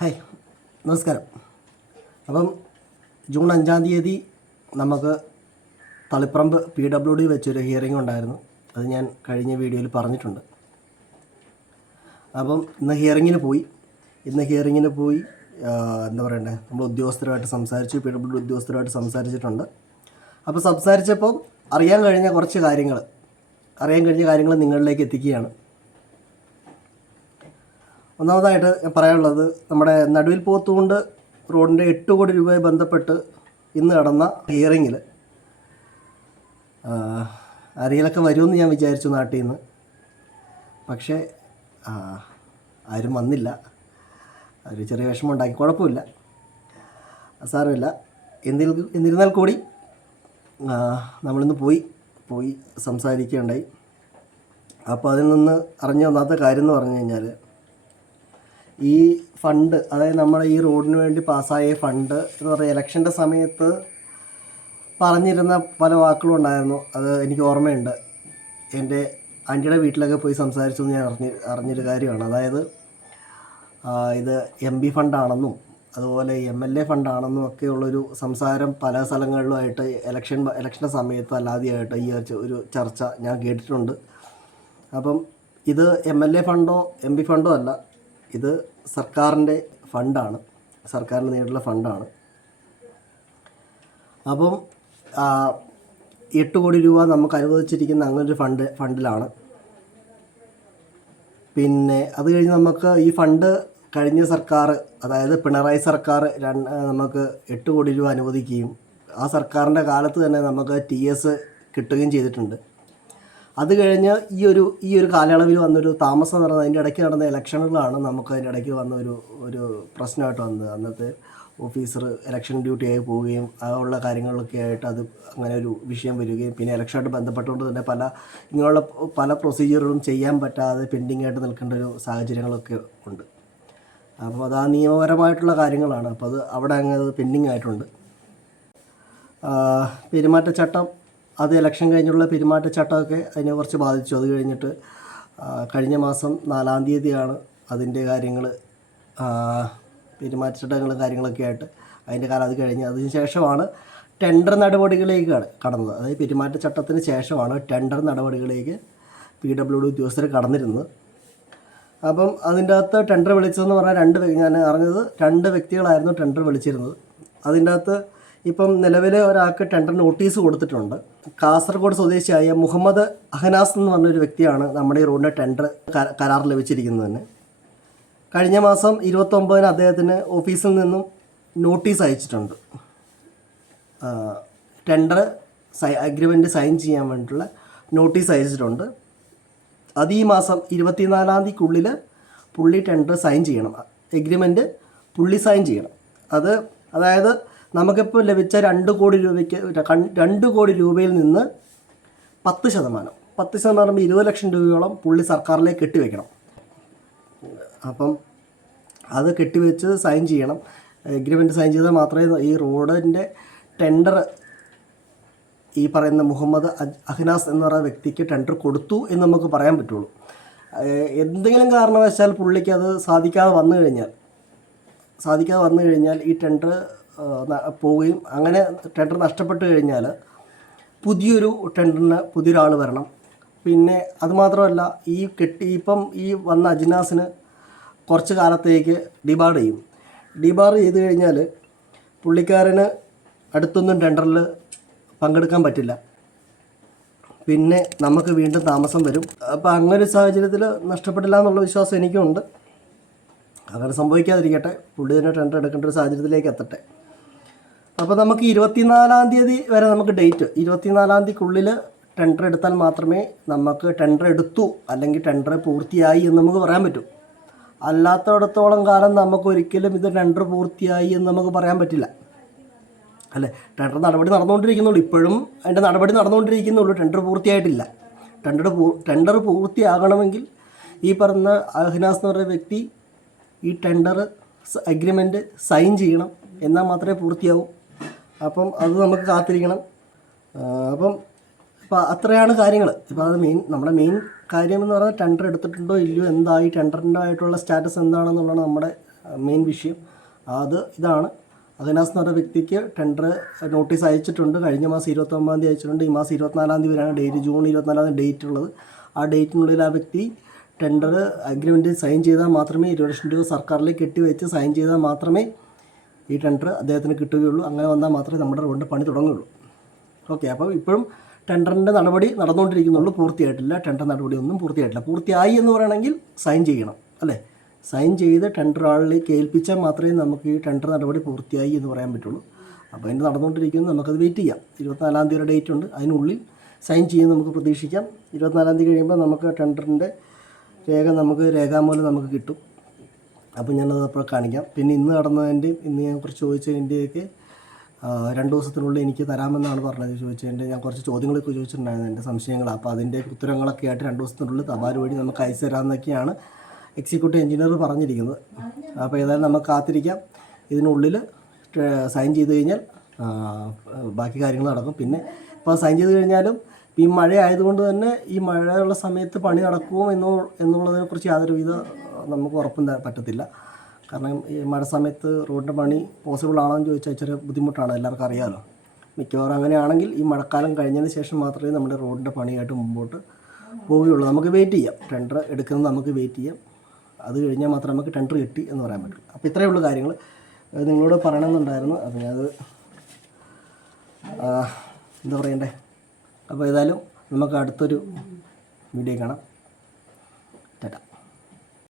Hi, നമസ്കാരം. അപ്പം June 5-ാം തീയതി നമുക്ക് തളിപ്പറമ്പ് PWD വെച്ചൊരു ഹിയറിംഗ് ഉണ്ടായിരുന്നു. അത് ഞാൻ കഴിഞ്ഞ വീഡിയോയിൽ പറഞ്ഞിട്ടുണ്ട്. അപ്പം ഇന്ന് ഹിയറിങ്ങിന് പോയി എന്താ പറയണ്ടേ, നമ്മൾ ഉദ്യോഗസ്ഥരുമായിട്ട് സംസാരിച്ചു, PWD ഉദ്യോഗസ്ഥരുമായിട്ട് സംസാരിച്ചിട്ടുണ്ട്. അപ്പോൾ സംസാരിച്ചപ്പോൾ അറിയാൻ കഴിഞ്ഞ കാര്യങ്ങൾ നിങ്ങളിലേക്ക് എത്തിക്കുകയാണ്. ഒന്നാമതായിട്ട് ഞാൻ പറയാനുള്ളത്, നമ്മുടെ നടുവിൽ പോത്തുകൊണ്ട് റോഡിൻ്റെ 8 കോടി രൂപയെ ബന്ധപ്പെട്ട് ഇന്ന് നടന്ന ഹിയറിങ്ങിൽ ആരെങ്കിലൊക്കെ വരുമെന്ന് ഞാൻ വിചാരിച്ചു നാട്ടിൽ നിന്ന്. പക്ഷേ ആരും വന്നില്ല. ഒരു ചെറിയ വിഷമമുണ്ടാക്കി. കുഴപ്പമില്ല, സാരമില്ല. എന്നിരുന്നാൽ കൂടി നമ്മളിന്ന് പോയി സംസാരിക്കുകയുണ്ടായി. അപ്പോൾ അതിൽ നിന്ന് അറിഞ്ഞ ഒന്നാമത്തെ കാര്യം എന്ന് പറഞ്ഞു കഴിഞ്ഞാൽ, ഈ ഫണ്ട്, അതായത് നമ്മുടെ ഈ റോഡിന് വേണ്ടി പാസ്സായ ഫണ്ട് എന്ന് പറയുക, ഇലക്ഷൻ്റെ സമയത്ത് പറഞ്ഞിരുന്ന പല വാക്കുകളും ഉണ്ടായിരുന്നു. അത് എനിക്ക് ഓർമ്മയുണ്ട്. എൻ്റെ ആൻറ്റിയുടെ വീട്ടിലൊക്കെ പോയി സംസാരിച്ചു ഞാൻ അറിഞ്ഞൊരു കാര്യമാണ്. അതായത് ഇത് MB ഫണ്ടാണെന്നും അതുപോലെ MLA ഫണ്ടാണെന്നും ഒക്കെയുള്ളൊരു സംസാരം പല സ്ഥലങ്ങളിലുമായിട്ട് ഇലക്ഷൻ്റെ സമയത്ത് അല്ലാതെയായിട്ട് ഈ ഒരു ചർച്ച ഞാൻ കേട്ടിട്ടുണ്ട്. അപ്പം ഇത് MLA ഫണ്ടോ MB ഫണ്ടോ അല്ല, ഇത് സർക്കാരിൻ്റെ ഫണ്ടാണ്, സർക്കാരിന് നേരിട്ടുള്ള ഫണ്ടാണ്. അപ്പം 8 കോടി രൂപ നമുക്ക് അനുവദിച്ചിരിക്കുന്ന അങ്ങനൊരു ഫണ്ടിലാണ്. പിന്നെ അത് കഴിഞ്ഞ് നമുക്ക് ഈ ഫണ്ട് കഴിഞ്ഞ സർക്കാർ, അതായത് പിണറായി സർക്കാർ നമുക്ക് 8 കോടി രൂപ അനുവദിക്കുകയും ആ സർക്കാരിൻ്റെ കാലത്ത് തന്നെ നമുക്ക് TS കിട്ടുകയും ചെയ്തിട്ടുണ്ട്. അത് കഴിഞ്ഞ് ഈ ഒരു കാലയളവിൽ വന്നൊരു താമസം എന്ന് പറഞ്ഞാൽ, അതിൻ്റെ ഇടയ്ക്ക് നടന്ന ഇലക്ഷനുകളാണ് നമുക്ക് അതിൻ്റെ ഇടയ്ക്ക് വന്ന ഒരു പ്രശ്നമായിട്ട് വന്നത്. അന്നത്തെ ഓഫീസർ ഇലക്ഷൻ ഡ്യൂട്ടിയായി പോവുകയും ഉള്ള കാര്യങ്ങളൊക്കെ ആയിട്ട് അത് അങ്ങനെ ഒരു വിഷയം വരികയും, പിന്നെ ഇലക്ഷനായിട്ട് ബന്ധപ്പെട്ടുകൊണ്ട് തന്നെ ഇങ്ങനെയുള്ള പല പ്രൊസീജിയറുകളും ചെയ്യാൻ പറ്റാതെ പെൻഡിങ് ആയിട്ട് നിൽക്കേണ്ട ഒരു സാഹചര്യങ്ങളൊക്കെ ഉണ്ട്. അപ്പോൾ അത് ആ നിയമപരമായിട്ടുള്ള കാര്യങ്ങളാണ്. അപ്പോൾ അത് അവിടെ അത് പെൻഡിങ് ആയിട്ടുണ്ട്. പെരുമാറ്റച്ചട്ടം, അത് ഇലക്ഷൻ കഴിഞ്ഞുള്ള പെരുമാറ്റച്ചട്ടമൊക്കെ അതിനെ കുറച്ച് ബാധിച്ചു. അത് കഴിഞ്ഞിട്ട് കഴിഞ്ഞ മാസം 4-ാം തീയതിയാണ് അതിൻ്റെ കാര്യങ്ങൾ, പെരുമാറ്റച്ചട്ടങ്ങളും കാര്യങ്ങളൊക്കെ ആയിട്ട് അതിൻ്റെ കാലം അത് കഴിഞ്ഞ് അതിന് ശേഷമാണ് ടെൻഡർ നടപടികളിലേക്ക് കടന്നത്. അതായത് പെരുമാറ്റച്ചട്ടത്തിന് ശേഷമാണ് ടെൻഡർ നടപടികളിലേക്ക് PWD ഉദ്യോഗസ്ഥർ കടന്നിരുന്നത്. അപ്പം അതിൻ്റെ അകത്ത് ടെൻഡർ വിളിച്ചതെന്ന് പറഞ്ഞാൽ ഞാൻ അറിഞ്ഞത് 2 വ്യക്തികളായിരുന്നു ടെൻഡർ വിളിച്ചിരുന്നത്. അതിൻ്റെ അകത്ത് ഇപ്പം നിലവിലെ ഒരാൾക്ക് ടെൻഡർ നോട്ടീസ് കൊടുത്തിട്ടുണ്ട്. കാസർഗോഡ് സ്വദേശിയായ മുഹമ്മദ് അഹനാസ് എന്ന് പറഞ്ഞൊരു വ്യക്തിയാണ് നമ്മുടെ ഈ റോഡിൻ്റെ ടെൻഡർ കരാർ ലഭിച്ചിരിക്കുന്നത് തന്നെ. കഴിഞ്ഞ മാസം 29-ന് അദ്ദേഹത്തിന് ഓഫീസിൽ നിന്നും നോട്ടീസ് അയച്ചിട്ടുണ്ട്. ടെൻഡർ അഗ്രിമെൻറ്റ് സൈൻ ചെയ്യാൻ വേണ്ടിയിട്ടുള്ള നോട്ടീസ് അയച്ചിട്ടുണ്ട്. അത് ഈ മാസം 24-ാം തീയതിക്കുള്ളിൽ പുള്ളി ടെൻഡർ സൈൻ ചെയ്യണം, എഗ്രിമെൻറ്റ് പുള്ളി സൈൻ ചെയ്യണം. അതായത് നമുക്കിപ്പോൾ ലഭിച്ച 2 കോടി രൂപയ്ക്ക് 2 കോടി രൂപയിൽ നിന്ന് 10% 20 ലക്ഷം രൂപയോളം പുള്ളി സർക്കാരിലേക്ക് കെട്ടിവെക്കണം. അപ്പം അത് കെട്ടിവെച്ച് സൈൻ ചെയ്യണം. എഗ്രിമെൻറ്റ് സൈൻ ചെയ്താൽ മാത്രമേ ഈ റോഡിൻ്റെ ടെൻഡർ ഈ പറയുന്ന മുഹമ്മദ് അഹ്നാസ് എന്ന് പറയുന്ന വ്യക്തിക്ക് ടെൻഡർ കൊടുത്തു എന്ന് നമുക്ക് പറയാൻ പറ്റുള്ളൂ. എന്തെങ്കിലും കാരണവശാൽ പുള്ളിക്ക് അത് സാധിക്കാതെ വന്നു കഴിഞ്ഞാൽ ഈ ടെൻഡർ പോവുകയും അങ്ങനെ ടെൻഡർ നഷ്ടപ്പെട്ട് കഴിഞ്ഞാൽ പുതിയൊരാൾ വരണം. പിന്നെ അതുമാത്രമല്ല, ഇപ്പം ഈ വന്ന അജ്നാസിന് കുറച്ച് കാലത്തേക്ക് ഡിബാർ ചെയ്ത് കഴിഞ്ഞാൽ പുള്ളിക്കാരന് അടുത്തൊന്നും ടെൻഡറിൽ പങ്കെടുക്കാൻ പറ്റില്ല. പിന്നെ നമുക്ക് വീണ്ടും താമസം വരും. അപ്പോൾ അങ്ങനെ സാഹചര്യത്തിൽ നഷ്ടപ്പെട്ടില്ല എന്നുള്ള വിശ്വാസം എനിക്കുണ്ട്. അങ്ങനെ സംഭവിക്കാതിരിക്കട്ടെ, പുള്ളി തന്നെ ടെൻഡർ എടുക്കേണ്ട ഒരു സാഹചര്യത്തിലേക്ക് എത്തട്ടെ. അപ്പോൾ നമുക്ക് 24-ാം തീയതി വരെ നമുക്ക് ഡേറ്റ്, 24-ാം തീയതിക്കുള്ളിൽ ടെൻഡർ എടുത്താൽ മാത്രമേ നമുക്ക് ടെൻഡർ എടുത്തു അല്ലെങ്കിൽ ടെൻഡർ പൂർത്തിയായി എന്ന് നമുക്ക് പറയാൻ പറ്റൂ. അല്ലാത്തടത്തോളം കാലം നമുക്കൊരിക്കലും ഇത് ടെൻഡർ പൂർത്തിയായി എന്ന് നമുക്ക് പറയാൻ പറ്റില്ല, അല്ലേ? ടെൻഡർ നടപടി നടന്നുകൊണ്ടിരിക്കുന്നുള്ളൂ, ഇപ്പോഴും അതിൻ്റെ നടപടി നടന്നുകൊണ്ടിരിക്കുന്നുള്ളൂ. ടെൻഡർ പൂർത്തിയായിട്ടില്ല. ടെൻഡർ പൂർത്തിയാകണമെങ്കിൽ ഈ പറഞ്ഞ അഹ്നാസ് എന്ന് പറയുന്ന വ്യക്തി ഈ ടെൻഡർ അഗ്രിമെൻറ്റ് സൈൻ ചെയ്യണം, എന്നാൽ മാത്രമേ പൂർത്തിയാവൂ. അപ്പം അത് നമുക്ക് കാത്തിരിക്കണം. അപ്പം അത്രയാണ് കാര്യങ്ങൾ. ഇപ്പോൾ അത് നമ്മുടെ മെയിൻ കാര്യമെന്ന് പറഞ്ഞാൽ ടെൻഡർ എടുത്തിട്ടുണ്ടോ ഇല്ലയോ, എന്തായി ടെൻഡറിൻ്റെ ആയിട്ടുള്ള സ്റ്റാറ്റസ് എന്താണെന്നുള്ളതാണ് നമ്മുടെ മെയിൻ വിഷയം. ഇതാണ്. അഗനാസ് എന്ന് പറഞ്ഞ വ്യക്തിക്ക് ടെൻഡർ നോട്ടീസ് അയച്ചിട്ടുണ്ട്. കഴിഞ്ഞ മാസം 29 തീയതി അയച്ചിട്ടുണ്ട്. ഈ മാസം 24 തീയതി വരെയാണ് ഡേറ്റ്, ജൂൺ 24 ഡേറ്റ് ഉള്ളത്. ആ ഡേറ്റിനുള്ളിൽ ആ വ്യക്തി ടെൻഡർ അഗ്രിമെൻറ്റ് സൈൻ ചെയ്താൽ മാത്രമേ 20 ലക്ഷം രൂപ സർക്കാരിലേക്ക് കെട്ടിവെച്ച് സൈൻ ചെയ്താൽ മാത്രമേ ഈ ടെൻഡർ അദ്ദേഹത്തിന് കിട്ടുകയുള്ളൂ. അങ്ങനെ വന്നാൽ മാത്രമേ നമ്മുടെ റോഡിൻ്റെ പണി തുടങ്ങുകയുള്ളൂ. ഓക്കെ. അപ്പോൾ ഇപ്പോഴും ടെൻഡറിൻ്റെ നടപടി നടന്നുകൊണ്ടിരിക്കുന്നുള്ളൂ, പൂർത്തിയായിട്ടില്ല. ടെൻഡർ നടപടിയൊന്നും പൂർത്തിയായിട്ടില്ല. പൂർത്തിയായി എന്ന് പറയണമെങ്കിൽ സൈൻ ചെയ്യണം, അല്ലേ? സൈൻ ചെയ്ത് ടെൻഡർ ആളിലേക്ക് ഏൽപ്പിച്ചാൽ മാത്രമേ നമുക്ക് ഈ ടെൻഡർ നടപടി പൂർത്തിയായി എന്ന് പറയാൻ പറ്റുള്ളൂ. അപ്പോൾ അതിൻ്റെ നടന്നുകൊണ്ടിരിക്കുന്നു. നമുക്കത് വെയിറ്റ് ചെയ്യാം. 24 തീയതി ഡേറ്റ് ഉണ്ട്. അതിനുള്ളിൽ സൈൻ ചെയ്യുമെന്ന് നമുക്ക് പ്രതീക്ഷിക്കാം. 24 തീയതി കഴിയുമ്പോൾ നമുക്ക് ടെൻഡറിൻ്റെ നമുക്ക് രേഖാമൂലം നമുക്ക് കിട്ടും. അപ്പോൾ ഞാനത് അപ്പോൾ കാണിക്കാം. പിന്നെ ഇന്ന് നടന്നതിൻ്റെയും ഇന്ന് ഞാൻ കുറച്ച് ചോദിച്ചതിൻ്റെയൊക്കെ 2 ദിവസത്തിനുള്ളിൽ എനിക്ക് തരാമെന്നാണ് പറഞ്ഞത്. ചോദിച്ചതിൻ്റെ ഞാൻ കുറച്ച് ചോദ്യങ്ങളൊക്കെ ചോദിച്ചിട്ടുണ്ടായിരുന്നു, എൻ്റെ സംശയങ്ങൾ. അപ്പോൾ അതിൻ്റെ ഉത്തരങ്ങളൊക്കെ ആയിട്ട് 2 ദിവസത്തിനുള്ളിൽ തപാൽ വഴി നമുക്ക് അയച്ചു തരാമെന്നൊക്കെയാണ് എക്സിക്യൂട്ടീവ് എഞ്ചിനീയർ പറഞ്ഞിരിക്കുന്നത്. അപ്പോൾ ഏതായാലും നമുക്ക് കാത്തിരിക്കാം. ഇതിനുള്ളിൽ സൈൻ ചെയ്ത് കഴിഞ്ഞാൽ ബാക്കി കാര്യങ്ങൾ നടക്കും. പിന്നെ ഇപ്പോൾ സൈൻ ചെയ്ത് കഴിഞ്ഞാലും ഈ മഴ ആയതുകൊണ്ട് തന്നെ ഈ മഴയുള്ള സമയത്ത് പണി നടക്കുമോ എന്നുള്ളതിനെക്കുറിച്ച് യാതൊരുവിധ നമുക്ക് ഉറപ്പും പറ്റത്തില്ല. കാരണം ഈ മഴ സമയത്ത് റോഡിൻ്റെ പണി പോസിബിൾ ആണോ എന്ന് ചോദിച്ചാൽ ഇച്ചിരി ബുദ്ധിമുട്ടാണ്, എല്ലാവർക്കും അറിയാമല്ലോ. മിക്കവാറും അങ്ങനെയാണെങ്കിൽ ഈ മഴക്കാലം കഴിഞ്ഞതിന് ശേഷം മാത്രമേ നമ്മുടെ റോഡിൻ്റെ പണിയായിട്ട് മുമ്പോട്ട് പോവുകയുള്ളൂ. നമുക്ക് വെയിറ്റ് ചെയ്യാം. ടെൻഡർ എടുക്കുന്നത് നമുക്ക് വെയിറ്റ് ചെയ്യാം. അത് കഴിഞ്ഞാൽ മാത്രമേ നമുക്ക് ടെൻഡർ കിട്ടി എന്ന് പറയാൻ പറ്റുള്ളൂ. അപ്പോൾ ഇത്രയേ ഉള്ളൂ കാര്യങ്ങൾ. നിങ്ങളോട് പറയണമെന്നുണ്ടായിരുന്നു. അത് ഞാനത് എന്താ പറയണ്ടേ. അപ്പോൾ ഏതായാലും നമുക്ക് അടുത്തൊരു വീഡിയോ കാണാം.